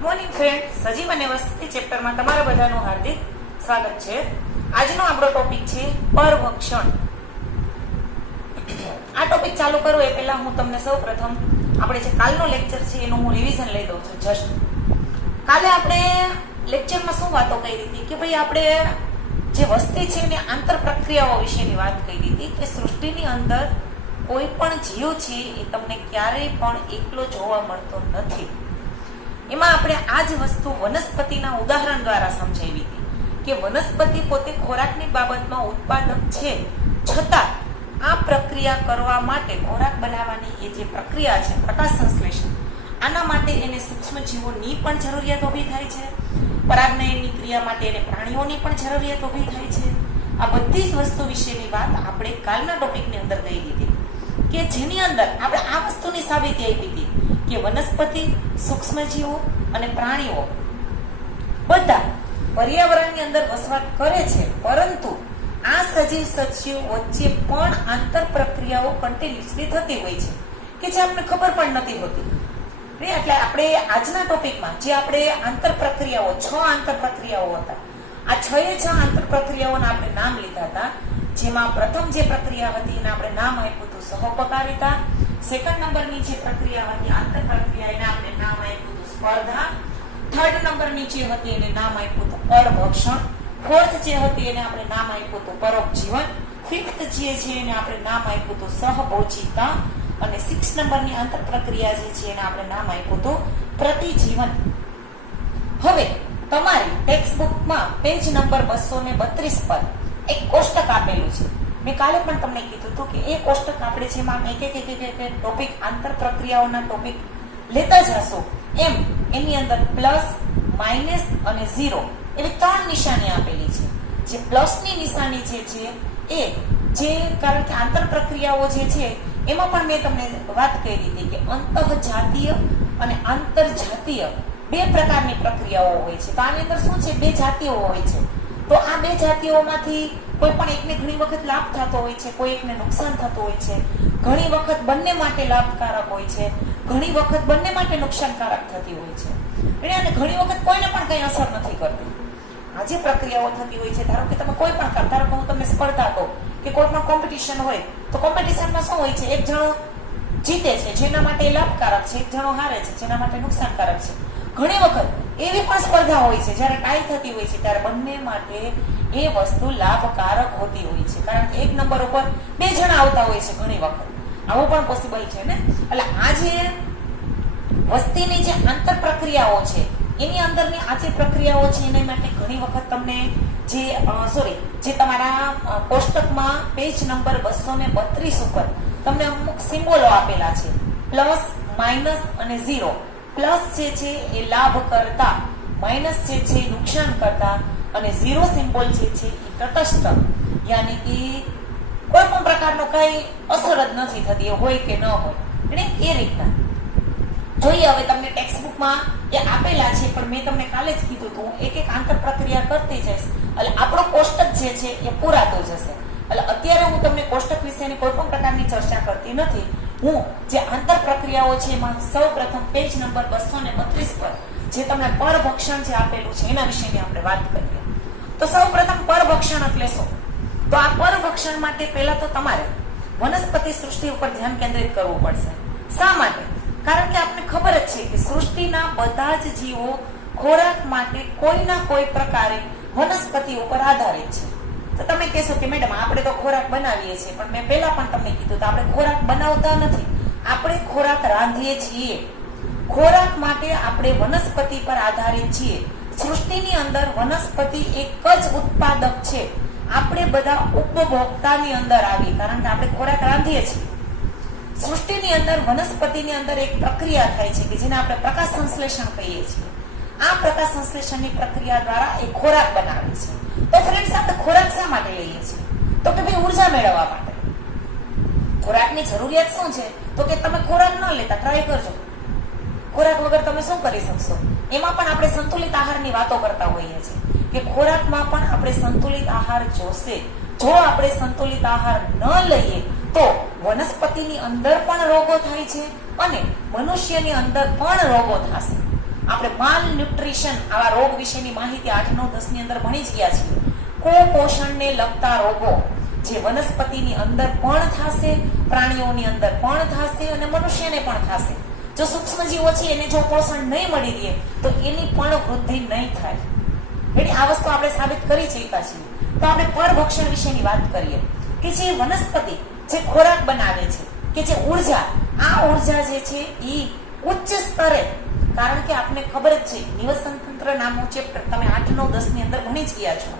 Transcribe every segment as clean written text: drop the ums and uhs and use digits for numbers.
Good morning friend, સજીવ અને વસ્તી ચેપ્ટરમાં તમારા બધાનું હાર્દિક સ્વાગત છે. આજનો આપણો ટોપિક છે પરભક્ષણ. આ ટોપિક ચાલુ કરું એ પહેલા હું તમને સૌ પ્રથમ આપણે જે કાલનો લેક્ચર છે એનું હું રિવિઝન લઈ દઉં છું. જસ્ટ કાલે આપણે લેક્ચરમાં શું વાતો કરી હતી કે ભાઈ આપણે જે વસ્તી છે એને આંતર પ્રક્રિયાઓ વિશેની વાત કરી હતી કે સૃષ્ટિની અંદર કોઈ પણ જીવ છે એ તમને ક્યારેય પણ એકલો જોવા મળતો નથી. એમાં આપણે આ જ વસ્તુ વનસ્પતિના ઉદાહરણ દ્વારા સમજાવી હતી કે વનસ્પતિ પોતે ખોરાકની બાબતમાં ઉત્પાદક છે, છતાં આ પ્રક્રિયા કરવા માટે ખોરાક બનાવવાની એ જે પ્રક્રિયા છે પ્રકાશ સંશ્લેષણ, આના માટે એને સૂક્ષ્મ જીવોની પણ જરૂરિયાત ઊભી થાય છે. પરાગનયનની ક્રિયા માટે એને પ્રાણીઓની પણ જરૂરિયાત ઊભી થાય છે. આ બધી જ વસ્તુ વિશેની વાત આપણે કાલના ટોપિકની અંદર કહી દીધી કે જેની અંદર આપણે આ વસ્તુની સાબિતી આપી હતી કે વનસ્પતિ, સૂક્ષ્મજીવો અને પ્રાણીઓ બધા પર્યાવરણની અંદર વસવાટ કરે છે, પરંતુ આ સજીવ સજીવ વચ્ચે પણ આંતર પ્રક્રિયાઓ કન્ટિન્યુઅસલી થતી હોય છે કે જે આપણને ખબર પણ નથી હોતી. એટલે આપણે આજના ટોપિકમાં જે આપણે આંતર પ્રક્રિયાઓ 6 આંતર પ્રક્રિયાઓ હતા, આ 6 આંતર પ્રક્રિયાઓના આપણે નામ લીધા હતા. જેમાં પ્રથમ જે પ્રક્રિયા હતી એને આપણે નામ આપ્યું હતું સહોપકારિતા. સેકન્ડ નંબરની જે પ્રક્રિયા હતી આંતર પ્રક્રિયા એને આપણે નામ આપ્યું હતું સ્પર્ધા. થર્ડ નંબરની જે હતી એને નામ આપ્યું હતું પરભક્ષણ. ફોર્થ જે હતી એને આપણે નામ આપ્યું હતું પરોપજીવન. ફિફ્થ જે છે એને આપણે નામ આપ્યું હતું સહભોજિતા. અને 6 નંબરની આંતર પ્રક્રિયા જે છે એને આપણે નામ આપ્યું હતું પ્રતિજીવન. હવે તમારી ટેક્સ્ટ બુકમાં પેજ નંબર 232 પર એક કોષ્ટક આપેલું છે. મેં કાલે પણ તમને કીધું હતું કે એ કોષ્ટક આપણે જેમાં એક ટોપિક આંતર પ્રક્રિયાઓના ટોપિક લેતા જશો એમ એની અંદર પ્લસ, માઇનસ અને 0 એવી 3 નિશાની આપેલી છે. જે પ્લસની નિશાની જે છે એ જે કારણ કે આંતર પ્રક્રિયાઓ જે છે એમાં પણ મેં તમને વાત કરી હતી કે અંતઃજાતીય અને આંતરજાતીય 2 પ્રકારની પ્રક્રિયાઓ હોય છે. તો આની અંદર શું છે, 2 જાતિઓ હોય છે. તો આ 2 જાતિઓમાંથી કોઈ પણ એકને ઘણી વખત લાભ થતો હોય છે, કોઈ એકને નુકસાન થતું હોય છે. ઘણી વખત બંને માટે લાભકારક હોય છે, ઘણી વખત બંને માટે નુકસાનકારક થતી હોય છે. અને ઘણી વખત કોઈને પણ કઈ અસર નથી કરતી. આ જે પ્રક્રિયાઓ થતી હોય છે, ધારો કે તમે કોઈ પણ કામ, ધારો કે હું તમને સ્પર્ધા કહું કે કોઈ પણ કોમ્પિટિશન હોય તો કોમ્પિટિશનમાં શું હોય છે, એક જણો જીતે છે જેના માટે લાભકારક છે, એક જણો હારે છે જેના માટે નુકસાનકારક છે. ઘણી વખત એવી પણ સ્પર્ધા હોય છે જ્યારે ટાઈ થતી હોય છે ત્યારે બંને માટે એ વસ્તુ લાભકારક હોતી હોય છે, કારણ કે એક નંબર ઉપર 2 જણા આવતા હોય છે. ઘણી વખત આવું પણ પોસિબલ છે ને. એટલે આ જે વસ્તીની જે આંતર પ્રક્રિયાઓ છે એની અંદરની આ જે પ્રક્રિયાઓ છે એના માટે ઘણી વખત તમને જે તમારા કોષ્ટકમાં પેજ નંબર 232 ઉપર તમને અમુક સિમ્બોલો આપેલા છે, પ્લસ, માઇનસ અને 0. પ્લસ જે છે એ લાભ કરતા, માઇનસ જે છે એ નુકસાન કરતા અને 0 સિમ્બોલ જે છે એ તટસ્થ, યાની કે કોઈ પણ પ્રકારનો કઈ અસર જ નથી થતી, હોય કે ન હોય. એટલે એ રીતના જોઈએ. હવે તમને ટેક્સ્ટ બુકમાં એ આપેલા છે, પણ મેં તમને કાલે જ કીધું હતું એક આંતર પ્રક્રિયા કરતી જઈશ એટલે આપણો કોષ્ટક જે છે એ પૂરાતો જશે. એટલે અત્યારે હું તમને કોષ્ટક વિશેની કોઈ પણ પ્રકારની ચર્ચા કરતી નથી. હું જે આંતર પ્રક્રિયાઓ છે એમાં સૌ પ્રથમ પેજ નંબર 232 પર જે તમને પરભક્ષણ જે આપેલું છે એના વિશેની આપણે વાત કરીએ. તો સૌ પ્રથમ પરભક્ષણ એટલે શું? તો આ પરભક્ષણ માટે પહેલા તો તમારે વનસ્પતિ સૃષ્ટિ ઉપર ધ્યાન કેન્દ્રિત કરવું પડશે. શા માટે? કારણ કે આપણને ખબર જ છે કે સૃષ્ટિના બધા જ જીવો ખોરાક માટે કોઈના કોઈ પ્રકારે વનસ્પતિ ઉપર આધારિત છે. તો તમે કહેશો કે મેડમ આપણે તો ખોરાક બનાવીએ છીએ, પણ મેં પહેલા પણ તમને કીધું તો આપણે ખોરાક બનાવતા નથી, આપણે ખોરાક રાંધીએ છીએ. ખોરાક માટે આપણે વનસ્પતિ પર આધારિત છીએ. સૃષ્ટિની અંદર વનસ્પતિ એક જ ઉત્પાદક છે. આપણે બધા ઉપભોક્તાની અંદર આવી, કારણ કે આપણે ખોરાક રાંધીએ છીએ. સૃષ્ટિની અંદર વનસ્પતિની અંદર એક પ્રક્રિયા થાય છે કે જેને આપણે પ્રકાશ સંશ્લેષણ કહીએ છીએ. આ પ્રકાશ સંશ્લેષણની પ્રક્રિયા દ્વારા એ ખોરાક બનાવે છે. તો ફ્રેન્ડ્સ, આપણે ખોરાક શા માટે લઈએ છીએ? તો કે ભાઈ ઉર્જા મેળવવા માટે. ખોરાકની જરૂરિયાત શું છે? તો કે તમે ખોરાક ન લેતા ટ્રાય કરજો. ખોરાક વગર તમે શું કરી શકશો? એમાં પણ આપણે સંતુલિત આહારની વાતો કરતા હોઈએ છીએ કે ખોરાકમાં પણ આપણે સંતુલિત આહાર જોશે. જો આપણે સંતુલિત આહાર ન લઈએ તો વનસ્પતિની અંદર પણ રોગો થાય છે અને મનુષ્યની અંદર પણ રોગો થશે. આપણે માલ ન્યુટ્રિશન આવા રોગ વિશેની માહિતી 8, 9, 10 ની અંદર ભણી જ ગયા છીએ. કુપોષણને લગતા રોગો જે વનસ્પતિની અંદર પણ થશે, પ્રાણીઓની અંદર પણ થશે અને મનુષ્યને પણ થશે. જો સૂક્ષ્મજીવો છે એને જો પોષણ નહીં મળી રહે તો એની પણ વૃદ્ધિ નહીં થાય. એટલે આ વસ્તુ આપણે સાબિત કરી ચૂક્યા છીએ. તો આપણે પરભક્ષણ વિશેની વાત કરીએ કે જે વનસ્પતિ જે ખોરાક બનાવે છે કે જે ઉર્જા, આ ઉર્જા જે છે એ ઉચ્ચ સ્તરે, કારણ કે આપને ખબર જ છે નિવસન તંત્ર નામનું ચેપ્ટર તમે 8, 9, 10 ની અંદર ભણી જ ગયા છો.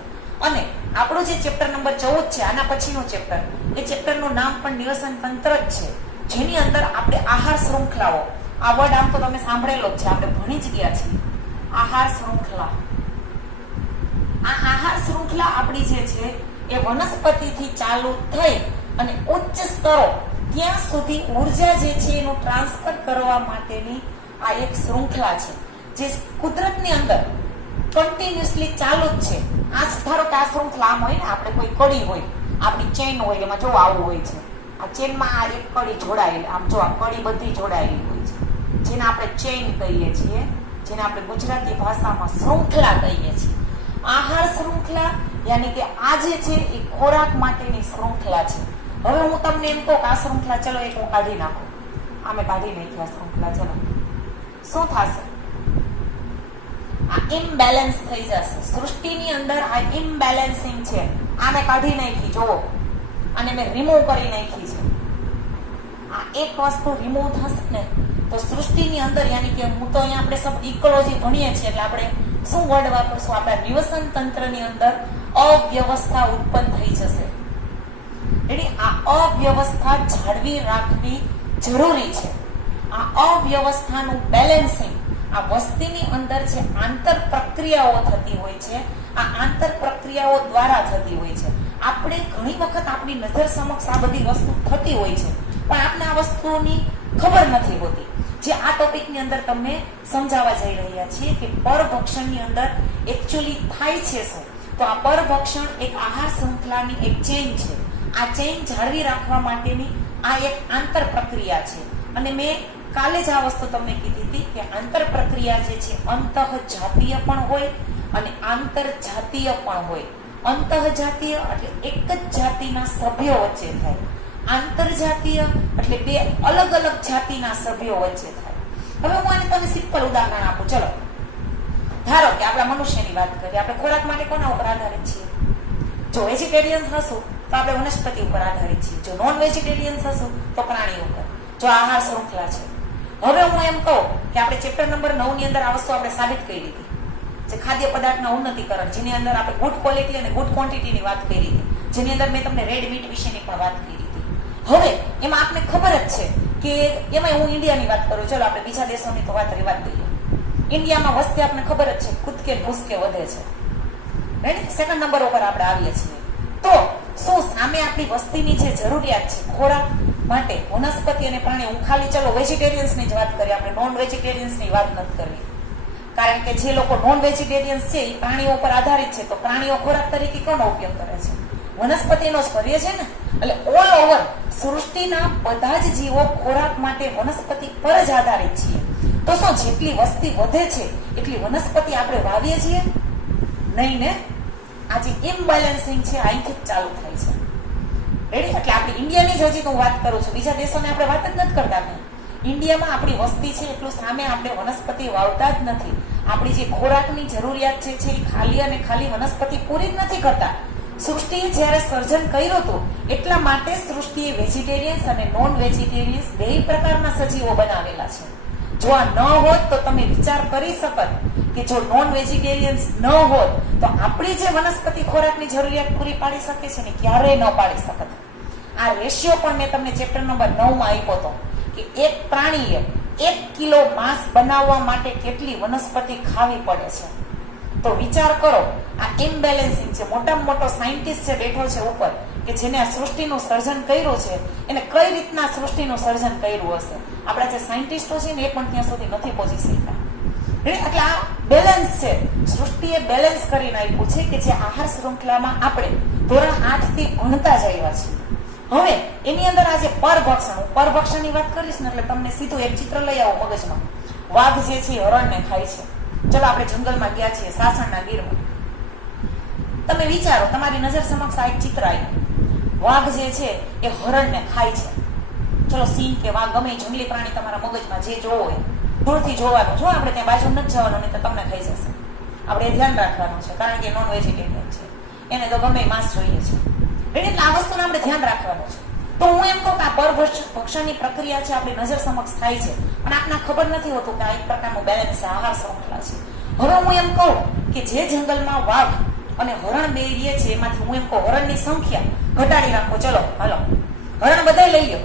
અને આપણું જે ચેપ્ટર નંબર 14 છે આના પછીનું ચેપ્ટર, એ ચેપ્ટરનું નામ પણ નિવસન તંત્ર જ છે, જેની અંદર આપણે આહાર શૃંખલાઓ, આ વર્ડ આમ તો તમે સાંભળેલો જ છે, આપણે ભણી જ ગયા છીએ. આહાર શૃંખલા, આ આહાર શૃંખલા આપણી જે છે એ વનસ્પતિથી ચાલુ થઈ અને ઉચ્ચ સ્તરો ત્યાં સુધી ઉર્જા જે છે એનું ટ્રાન્સફર કરવા માટેની આ એક શૃંખલા છે, જે કુદરતની અંદર કન્ટિન્યુઅસલી ચાલુ જ છે. આ ધારો કે આ શૃંખલા આમ હોય ને, આપણે કોઈ કડી હોય, આપણી ચેન હોય, એમાં જો આવું હોય છે, આ ચેનમાં આ એક કડી જોડાયેલી, આમ જો આ કડી બધી જોડાયેલી હોય છે, જેને આપણે ચેન કહીએ છીએ, જેને આપણે ગુજરાતી ભાષામાં શૃંખલા કહીએ છીએ. આહાર શૃંખલા યાની કે આ જે છે એ ખોરાક માટેની શૃંખલા છે. હવે હું તમને એમ કહું કે આ શૃંખલા ચલો એક હું કાઢી નાખું, આમે કાઢી નાખી આ શૃંખલા, ચલો શું થશે? આ ઇમ્બેલેન્સ થઈ જશે. સૃષ્ટિની અંદર આ ઇમ્બેલેન્સિંગ છે, આને કાઢી નાખી, જોવો, અને મેં રિમૂવ કરી નાખી છે. આ એક વસ્તુ રિમૂવ થશે ને તો સૃષ્ટિની અંદર, યાની કે હું તો અહીંયા આપણે સબ ઇકોલોજી ભણીએ છીએ એટલે આપણે શું વર્ડ વાપરશું? આપણા નિવસન તંત્રની અંદર અવ્યવસ્થા ઉત્પન્ન થઈ જશે. એટલે આ અવ્યવસ્થા જાળવી રાખવી જરૂરી છે. આ અવ્યવસ્થાનું બેલેન્સિંગ, આ વસ્તીની અંદર જે આંતર પ્રક્રિયાઓ થતી હોય છે, આ આંતર પ્રક્રિયાઓ દ્વારા થતી હોય છે. આપણે ઘણી વખત આપણી નજર સમક્ષ આ બધી વસ્તુ થતી હોય છે, પણ આપણે આ વસ્તુઓની ખબર નથી હોતી. જે આ ટોપિકની અંદર તમને સમજાવવા જઈ રહ્યા છીએ કે પરભક્ષણની અંદર એકચ્યુઅલી થાય છે શું? તો આ પરભક્ષણ એક આહાર શૃંખલાની એક ચેઇન છે. આ ચેઇન જાળવી રાખવા માટેની આ એક આંતર પ્રક્રિયા છે. અને મેં કાલે જ આ વસ્તુ તમને કીધી હતી કે આંતર પ્રક્રિયા જે છે અંતઃજાતીય પણ હોય અને આંતરજાતીય પણ હોય. અંતઃજાતીય એટલે એક જ જાતિના સભ્યો વચ્ચે થાય, આંતરજાતીય એટલે બે અલગ અલગ જાતિના સભ્યો વચ્ચે થાય. હવે હું આને તમને સિમ્પલ ઉદાહરણ આપું. ચલો ધારો કે આપણા મનુષ્યની વાત કરીએ, આપણે ખોરાક માટે કોના ઉપર આધારિત છીએ? જો વેજીટેરિયન્સ હશું તો આપણે વનસ્પતિ ઉપર આધારિત છીએ, જો નોન વેજીટેરિયન્સ હશું તો પ્રાણી ઉપર. જો આહાર શૃંખલા છે. હવે હું એમ કહું કે આપણે ચેપ્ટર નંબર 9 ની અંદર આ વસ્તુ આપણે સાબિત કરી હતી, જે ખાદ્ય પદાર્થના ઉન્નતીકરણ, જેની અંદર આપણે ગુડ ક્વોલિટી અને ગુડ ક્વોન્ટિટીની વાત કરી હતી, જેની અંદર મેં તમને રેડ મીટ વિશેની પણ વાત કરી હતી. હવે એમાં આપને ખબર જ છે કે એમાં હું ઇન્ડિયાની વાત કરું, ચલો આપણે બીજા દેશોની તો વાત રેવા દઈએ. ઇન્ડિયામાં વસ્તી આપને ખબર જ છે કૂદકે ભૂસકે વધે છે, રાઈટ? સેકન્ડ નંબર ઉપર આપણે આવીએ છીએ. તો શું સામે આપણી વસ્તીની જે જરૂરિયાત છે ખોરાક માટે, વનસ્પતિ અને પ્રાણી, હું ખાલી ચલો વેજીટેરિયન્સની જ વાત કરીએ, આપણે નોન વેજીટેરિયન્સની વાત નથી કરવી, કારણ કે જે લોકો નોન વેજીટેરિયન્સ છે એ પ્રાણીઓ પર આધારિત છે. તો પ્રાણીઓ ખોરાક તરીકે કોનો ઉપયોગ કરે છે? વનસ્પતિનો જ કરીએ છે ને. એટલે ઓલ ઓવર સૃષ્ટિના બધા જ જીવો ખોરાક માટે વનસ્પતિ પર જ આધારિત છીએ. તો શું જેટલી વસ્તી વધે છે એટલી વનસ્પતિ આપણે વાવીએ છીએ? નહીં ને. આ જે ઇમ્બેલેન્સિંગ છે અહીંથી જ ચાલુ થાય છે. રેડી? એટલે આપણે ઇન્ડિયાની જ હજી હું વાત કરું છું, બીજા દેશોને આપણે વાત જ નથી કરતા. ઇન્ડિયામાં આપણી વસ્તી છે એટલું સામે આપણે વનસ્પતિ વાવતા જ નથી. આપણી જે ખોરાકની જરૂરિયાત છે એ ખાલી અને ખાલી વનસ્પતિ પૂરી જ નથી કરતા. સૃષ્ટિએ જ્યારે સર્જન કર્યું હતું એટલા માટે સૃષ્ટિએ વેજીટેરિયન્સ અને નોન વેજીટેરિયન્સ બે પ્રકારના સજીવો બનાવેલા છે. જો આ ન હોત તો તમે વિચાર કરી શકત કે જો નોન વેજીટેરિયન્સ ન હોત તો આપણી જે વનસ્પતિ ખોરાકની જરૂરિયાત પૂરી પાડી શકે છે ને ક્યારેય ન પાડી શકત. આ રેશિયો પણ મેં તમને ચેપ્ટર નંબર 9 માં આપ્યો હતો કે એક પ્રાણીએ 1 કિલો માંસ બનાવવા માટે કેટલી વનસ્પતિ ખાવી પડે છે. તો વિચાર કરો, આ ઇમ્બેલેન્સિંગ છે. મોટામાં મોટો સાયન્ટિસ્ટ છે બેઠો છે ઉપર કે જેને આ સૃષ્ટિનું સર્જન કર્યું છે, એને કઈ રીતના સૃષ્ટિનું સર્જન કર્યું હશે? આપણા જે સાયન્ટિસ્ટો છે ને એ પણ ત્યાં સુધી નથી પહોંચી શકતા. એટલે આ બેલેન્સ છે, સૃષ્ટિએ બેલેન્સ કરીને આપ્યું છે કે જે આહાર શૃંખલામાં આપણે ધોરણ 8 થી ભણતા જ આવ્યા છીએ. હવે એની અંદર આજે પરભક્ષણ, હું પરભક્ષણની વાત કરીશ ને એટલે તમને સીધું એક ચિત્ર લઈ આવો મગજમાં. વાઘ જે છે એ હરણને ખાય છે. ચલો આપણે જંગલમાં ગયા છીએ, સાસણના ગીરમાં. તમે વિચારો, તમારી નજર સમક્ષ આ એક ચિત્ર આવ્યું. વાઘ જે છે એ હરણને ખાય છે. ચલો સિંહ કે વાઘ ગમે જંગલી પ્રાણી તમારા મગજમાં જે જોવો હોય દૂરથી જોવાનું. જો આપણે ત્યાં બાજુ નથી જવાનું, નહીં તો તમને ખાઈ જશે. આપણે એ ધ્યાન રાખવાનું છે, કારણ કે નોન વેજીટેરિયન છે, એને તો ગમે માંસ જોઈએ છે. એટલે આ વસ્તુને આપણે ધ્યાન રાખવાનું છે. તો હું એમ કહું કે આ પરભક્ષણની પ્રક્રિયા છે આપણી નજર સમક્ષ થાય છે, પણ આપને ખબર નથી હોતું કે આ એક પ્રકારનું બેલેન્સ છે, આહાર શૃંખલા છે. હવે હું એમ કહું કે જે જંગલમાં વાઘ અને હરણ બે રહે છે, એમાંથી હું એમ કહું હરણની સંખ્યા ઘટાડી નાખો. ચલો હાલો, હરણ બધા લઈ લો.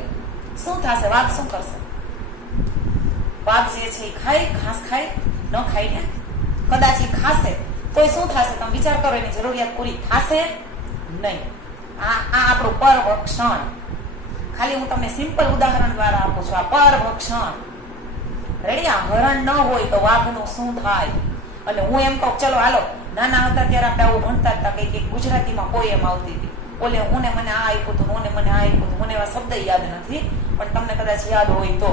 શું થશે? વાઘ શું કરશે? વાઘ જે છે એ ખાય, ઘાસ ખાય, ન ખાય ને? કદાચ એ ખાશે તો શું થશે? તમે વિચાર કરો, એની જરૂરિયાત પૂરી થશે નહીં. આ આપણું પરભક્ષણ. ખાલી હું તમને સિમ્પલ ઉદાહરણ દ્વારા આપું છું. આ પરભક્ષણ. રેડી? આ હરણ ન હોય તો વાઘનું શું થાય? અને હું એમ કહું, ચલો હાલો, નાના હતા ત્યારે આપણે આવું ભણતા હતા, કઈ ગુજરાતીમાં કોઈ એમ આવતી હતી, ઓલે મને આ આપ્યું હતું, મને આ આપ્યું હતું. મને એવા શબ્દ યાદ નથી, પણ તમને કદાચ યાદ હોય તો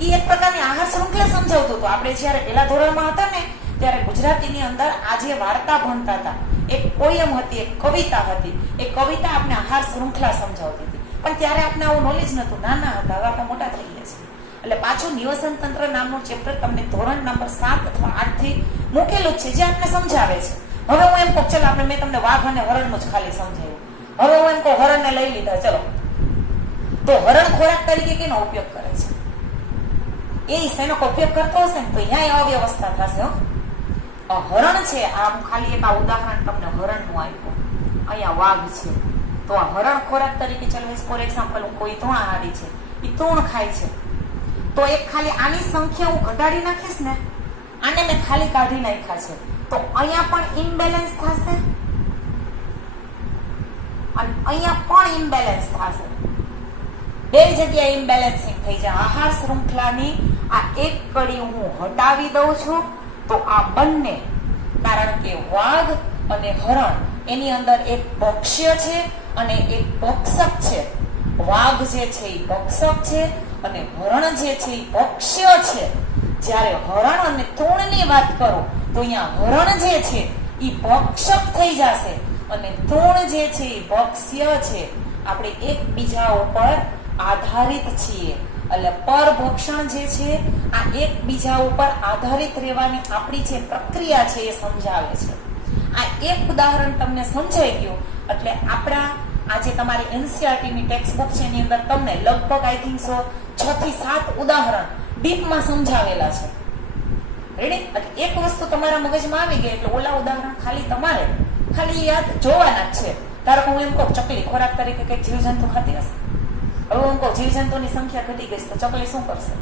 એ એક પ્રકારની આહાર શૃંખલા સમજાવતું હતું. આપણે જયારે પેલા ધોરણમાં હતા ને, ત્યારે ગુજરાતીની અંદર આજે વાર્તા ભણતા હતા. એક પોયમ હતી, એક કવિતા હતી. એ કવિતા આપણે આહાર શૃંખલા સમજાવતી હતી, પણ ત્યારે આપણે આવું નોલેજ નતું. નાના હતા, હવે આપણે મોટા થઈ ગયા છીએ. એટલે પાછું નિવસન તંત્ર નામનું ચેપ્ટર તમને ધોરણ નંબર 7 અથવા 8 થી મૂકેલું જ છે, જે આપણે સમજાવે છે. હવે હું એમ કહું, ચલો આપણે મેં તમને વાઘ અને હરણનું જ ખાલી સમજાવ્યું. હવે હું એમ કહું, હરણને લઈ લીધા. ચલો, તો હરણ ખોરાક તરીકે કેનો ઉપયોગ કરે છે? એ શેનો ઉપયોગ કરતો હશે ને, તો અહીંયા અવ્યવસ્થા થશે. હરણ છે, આ ખાલી એક આ ઉદાહરણ તમને હરણનું આપ્યું. અહીંયા વાઘ છે, તો આ હરણ ખોરાક તરીકે ચલો, ફોર એક્ઝામ્પલ હું કોઈ તૃણાહારી છે, એ તૃણ ખાય છે, તો એક ખાલી આની સંખ્યા હું ઘટાડી નાખીશ ને, આને મેં ખાલી કાઢી નાખ્યા છે, તો અહીંયા પણ ઇમ્બેલેન્સ થશે અને અહીંયા પણ ઇમ્બેલેન્સ થશે. બે જગ્યાએ ઇમ્બેલેન્સિંગ થઈ જાય. આહાર શૃંખલાની આ એક કડી હું હટાવી દઉં છું, તો આ બંને, કારણ કે વાઘ અને હરણ એની અંદર એક ભક્ષ્ય છે અને એક ભક્ષક છે. વાઘ જે છે એ ભક્ષક છે અને હરણ જે છે એ ભક્ષ્ય છે. જ્યારે હરણ અને તૃણની વાત કરો તો અહીંયા હરણ જે છે એ ભક્ષક થઈ જશે અને તૃણ જે છે એ ભક્ષ્ય છે. આપણે એકબીજા ઉપર આધારિત છીએ. એટલે પરભક્ષણ જે છે આ એકબીજા ઉપર આધારિત રહેવાની આપણી જે પ્રક્રિયા છે એ સમજાવે છે. આ એક ઉદાહરણ તમને સમજાઈ ગયું એટલે આપણા આજે તમારી એનસીઈઆરટી ની ટેક્સ્ટ બુક છે એની અંદર તમને લગભગ આઈ થિંક 6 થી 7 ઉદાહરણ ડીપમાં સમજાવેલા છે. રેડી? એટલે એક વસ્તુ તમારા મગજમાં આવી ગઈ એટલે ઓલા ઉદાહરણ તમારે ખાલી યાદ જોવાના જ છે. ધારો કે હું એમ કહું, ચકલી ખોરાક તરીકે કઈક જીવજંતુ ખાતી હશે. હવે હું કહું જીવજંતુની સંખ્યા ઘટી ગઈ તો ચકલી શું કરશે?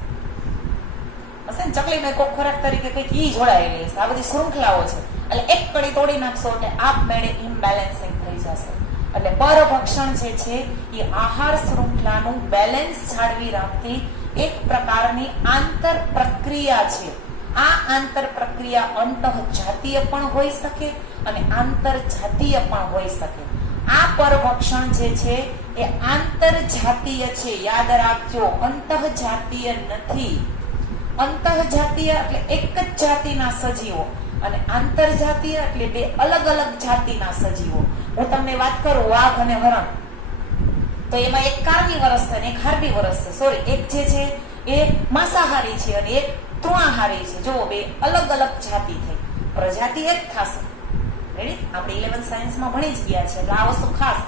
હશે ને, ચકલીને કોઈ ખોરાક તરીકે કઈક ઈ જોડાયેલી હશે. આ બધી શૃંખલાઓ છે. એટલે એક કડી તોડી નાખશો એટલે આપમેળે ઇમ્બેલેન્સિંગ થઈ જશે. એટલે પરભક્ષણ જે છે એ આહાર શૃંખલાનું બેલેન્સ જાળવી રાખતી એક પ્રકારની આંતર પ્રક્રિયા છે. આ આંતર પ્રક્રિયા અંતઃજાતીય પણ હોઈ શકે અને આંતરજાતીય પણ હોઈ શકે. આ પરભક્ષણ જે છે એ આંતરજાતીય છે. યાદ રાખજો, અંતઃજાતીય નથી. અંતઃજાતીય એટલે એક જ જાતિના સજીવો અને આંતરજાતીય એટલે બે અલગ અલગ જાતિના સજીવો. હું તમને વાત કરું વાઘ અને હરણ, તો એમાં એક કાર્નિવરસ છે અને એક હાર્બીવરસ છે. સોરી, એક જે છે એ માંસાહારી છે અને એક તૃણાહારી છે. જો બે અલગ અલગ જાતિ થઈ, પ્રજાતિ એક થશે. રેડી? આપણે 11th સાયન્સમાં ભણી જ ગયા છે એટલે આ વસ્તુ ખાસ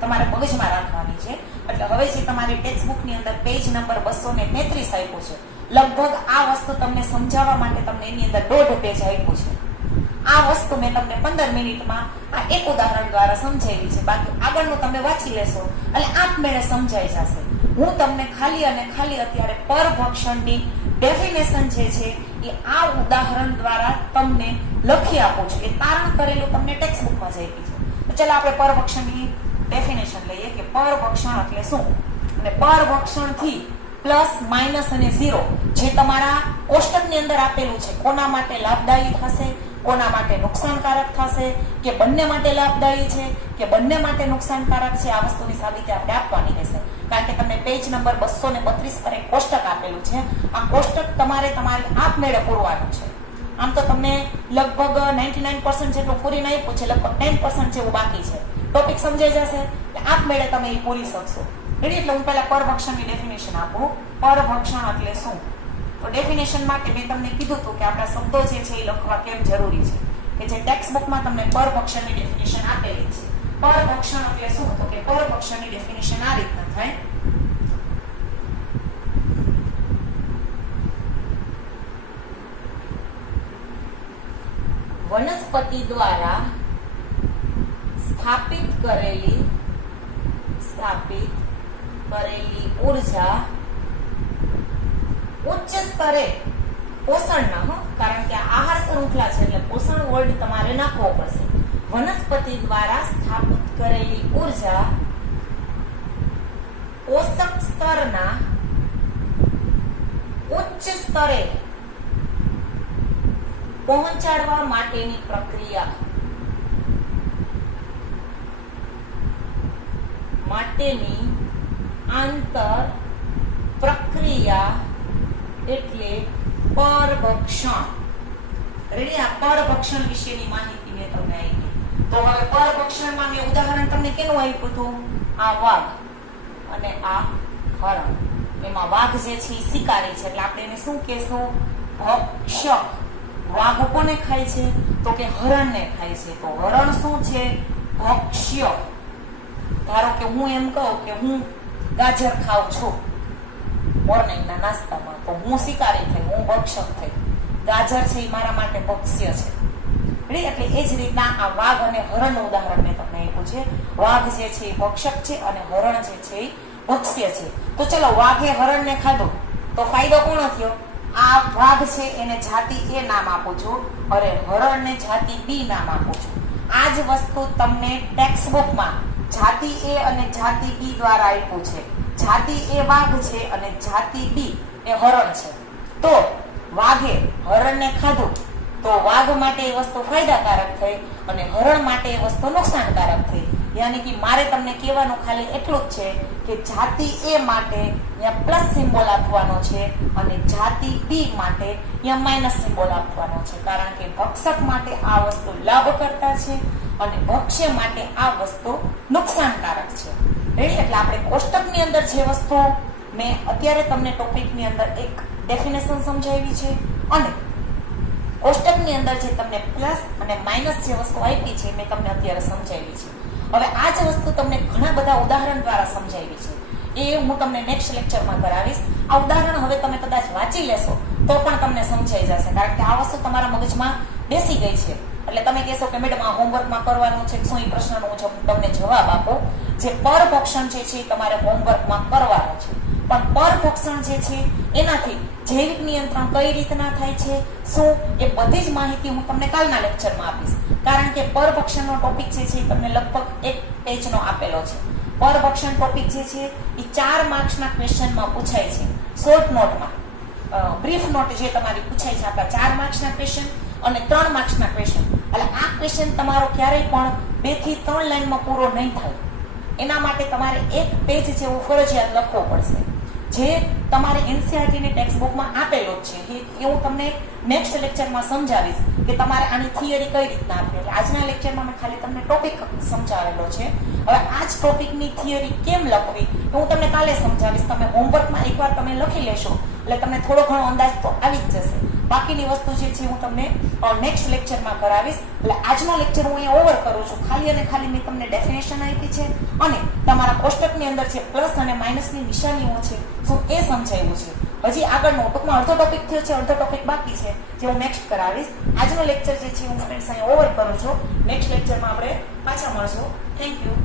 તમારે મગજમાં રાખવાની છે. એટલે હવે જે તમારી ટેક્સ્ટ બુક ની અંદર પેજ નંબર 233 આપ્યો છે, લગભગ આ વસ્તુ તમને સમજાવવા માટે તમને એની અંદર 1.5 પેજ આપ્યું છે. આ વસ્તુ મેં તમને 15 મિનિટમાં આ એક ઉદાહરણ દ્વારા સમજાવી છે. બાકી આગળનું તમે વાંચી લેશો એટલે આપમેળે સમજાઈ જશે. હું તમને ખાલી અને ખાલી અત્યારે પરભક્ષણની ડેફિનેશન જે છે એ આ ઉદાહરણ દ્વારા તમને લખી આપું છું. એ તારણ કરેલું તમને ટેક્સ્ટ બુકમાં જ આપી છે. તો ચાલો આપણે પરભક્ષણની ડેફિનેશન લઈએ કે પરભક્ષણ એટલે શું. અને પરભક્ષણથી પ્લસ, માઇનસ અને 0 જે તમારા કોષ્ટકની અંદર આપેલું છે, કોના માટે લાભદાયી થશે, કોના માટે નુકસાનકારક થશે, કે બંને માટે લાભદાયી છે કે બંને માટે નુકસાનકારક છે, આ વસ્તુની સાબિતી આપણે આપવાની રહેશે. કારણ કે તમને પેજ નંબર 232 પર એક કોષ્ટક આપેલું છે. આ કોષ્ટક તમારે આપમેળે પૂરવાનું છે. આમ તો તમને લગભગ 99% જેટલું પૂરીને આપ્યું છે, લગભગ 10% જેવું બાકી છે. ટોપિક સમજાઈ જશે એટલે આપમેળે તમે એ પૂરી શકશો. એટલે હું પહેલા પરભક્ષણની ડેફિનેશન આપું. પરભક્ષણ એટલે શું? તો ડેફિનેશન માટે મેં તમને કીધું હતું કે આપણા શબ્દો જે છે એ લખવા કેમ જરૂરી છે, કે જે ટેક્સ્ટ બુકમાં તમને પરભક્ષણની ડેફિનેશન આપેલી છે. પરભક્ષણ એટલે શું? તો કે પરભક્ષણની ડેફિનેશન આ રીતના થાય. વનસ્પતિ દ્વારા સ્થાપિત કરેલી ઉર્જા ઉચ્ચ સ્તરે પોષણના, કારણ કે આહાર શૃંખલા છે એટલે પોષણ વર્ડ તમારે નાખવો પડશે. વનસ્પતિ દ્વારા સ્થાપિત કરેલી ઉર્જા પોષક સ્તરના ઉચ્ચ સ્તરે પહોંચાડવા માટેની પ્રક્રિયા આંતર પ્રક્રિયા એટલે પરભક્ષણ. રેડી? આ પરભક્ષણ વિશેની માહિતી મેં તમને આપી. તો હવે પરભક્ષણમાં મેં ઉદાહરણ તમને કેનું આપ્યું હતું? આ વાઘ અને આ હરણ. એમાં વાઘ જે છે એ શિકારી છે એટલે આપણે એને શું કહેશું? ભક્ષક. વાઘ કોને ખાય છે? તો કે હરણને ખાય છે. તો હરણ શું છે? ભક્ષ્ય. ધારો કે હું એમ કહું કે હું ગાજર ખાઉં છું મોર્નિંગના નાસ્તામાં, તો હું શિકારી થઈ, હું ભક્ષક થઈ. ગાજર છે એ મારા માટે ભક્ષ્ય છે. એટલે એ જ રીતના આ વાઘ અને હરણનું ઉદાહરણ મેં તમને આપ્યું છે. વાઘ જે છે એ ભક્ષક છે અને હરણ જે છે એ ભક્ષ્ય છે. તો ચલો, વાઘે હરણને ખાધું તો ફાયદો કોનો થયો? આ વાઘ છે એને જાતિ એ નામ આપું છું, અરે હરણને જાતિ બી નામ આપું છું. આ જ વસ્તુ તમને ટેક્સ્ટ બુકમાં જાતિ એ અને જાતિ બી દ્વારા આપ્યું છે. જાતિ એ વાઘ છે અને જાતિ બી એ હરણ છે. તો વાઘે હરણને ખાધું તો વાઘ માટે એ વસ્તુ ફાયદાકારક થઈ અને હરણ માટે એ વસ્તુ નુકસાનકારક થઈ. યાની કે મારે તમને કહેવાનું ખાલી એટલું જ છે કે જાતિ એ માટે ત્યાં પ્લસ સિમ્બોલ આપવાનો છે અને જાતિ બી માટે ત્યાં માઇનસ સિમ્બોલ આપવાનો છે, કારણ કે ભક્ષક માટે આ વસ્તુ લાભકર્તા છે અને ભક્ષ્ય માટે આ વસ્તુ નુકસાનકારક છે. રેડી? એટલે આપણે કોષ્ટકની અંદર જે વસ્તુ મેં અત્યારે તમને ટોપિકની અંદર એક ડેફિનેશન સમજાવી છે અને કોષ્ટકની અંદર જે તમને પ્લસ અને માઇનસ જે વસ્તુ આપી છે મેં તમને અત્યારે સમજાવી છે. હવે આ જ વસ્તુ તમને ઘણા બધા ઉદાહરણ દ્વારા સમજાવી છે, એ હું તમને નેક્સ્ટ લેક્ચરમાં કરાવીશ. આ ઉદાહરણ હવે તમે કદાચ વાંચી લેશો તો પણ તમને સમજાઈ જશે, કારણ કે આ વસ્તુ તમારા મગજમાં બેસી ગઈ છે. એટલે તમે કહેશો કે મેડમ આ હોમવર્કમાં કરવાનું છે, શું એ પ્રશ્નનો હું તમને જવાબ આપો. જે પરભક્ષણ જે છે એ તમારે હોમવર્કમાં કરવાનું છે, પણ પરભક્ષણ જે છે એનાથી જૈવિક નિયંત્રણ કઈ રીતના થાય છે, શું, એ બધી જ માહિતી હું તમને કાલના લેક્ચરમાં આપીશ. કારણ કે પરભક્ષણનો ટોપિક જે છે એ તમને લગભગ 1 પેજનો આપેલો છે. પરભક્ષણ ટોપિક જે છે એ 4 માર્ક્સના ક્વેશ્ચનમાં પૂછાય છે. શોર્ટ નોટમાં બ્રીફ નોટ જે તમારી પૂછાય છે આપણા 4 માર્ક્સના ક્વેશ્ચન અને 3 માર્ક્સના ક્વેશ્ચન. એટલે આ ક્વેશ્ચન તમારો ક્યારેય પણ 2 થી 3 લાઈનમાં પૂરો નહીં થાય. એના માટે તમારે 1 પેજ જેવું ફરજિયાત લખવો પડશે. જે તમારે એનસીઈઆરટીની ટેક્સ્ટ બુકમાં આપેલો જ છે એ હું તમને નેક્સ્ટ લેક્ચરમાં સમજાવીશ કે તમારે આની થિયરી કઈ રીતના આપવી. એટલે આજના લેક્ચરમાં મેં ખાલી તમને ટોપિક સમજાવેલો છે. હવે આ જ ટોપિકની થિયરી કેમ લખવી તો હું તમને કાલે સમજાવીશ. તમે હોમવર્કમાં એકવાર તમે લખી લેશો એટલે તમને થોડો ઘણો અંદાજ તો આવી જ જશે. બાકીની વસ્તુ જે છે હું તમને નેક્સ્ટ લેક્ચરમાં કરાવીશ. એટલે આજનો લેક્ચર હું અહીંયા ઓવર કરું છું. ખાલી અને ખાલી મેં તમને ડેફિનેશન આપી છે અને તમારા કોષ્ટકની અંદર જે પ્લસ અને માઇનસની નિશાનીઓ છે શું એ સમજાવ્યું છે. હજી આગળનો ટૂંકમાં અડધો ટોપિક થયો છે, અડધો ટોપિક બાકી છે જે હું નેક્સ્ટ કરાવીશ. આજનો લેક્ચર જે છે હું ફ્રેન્ડ્સ અહીંયા ઓવર કરું છું. નેક્સ્ટ લેક્ચરમાં આપણે પાછા મળશું. Thank you.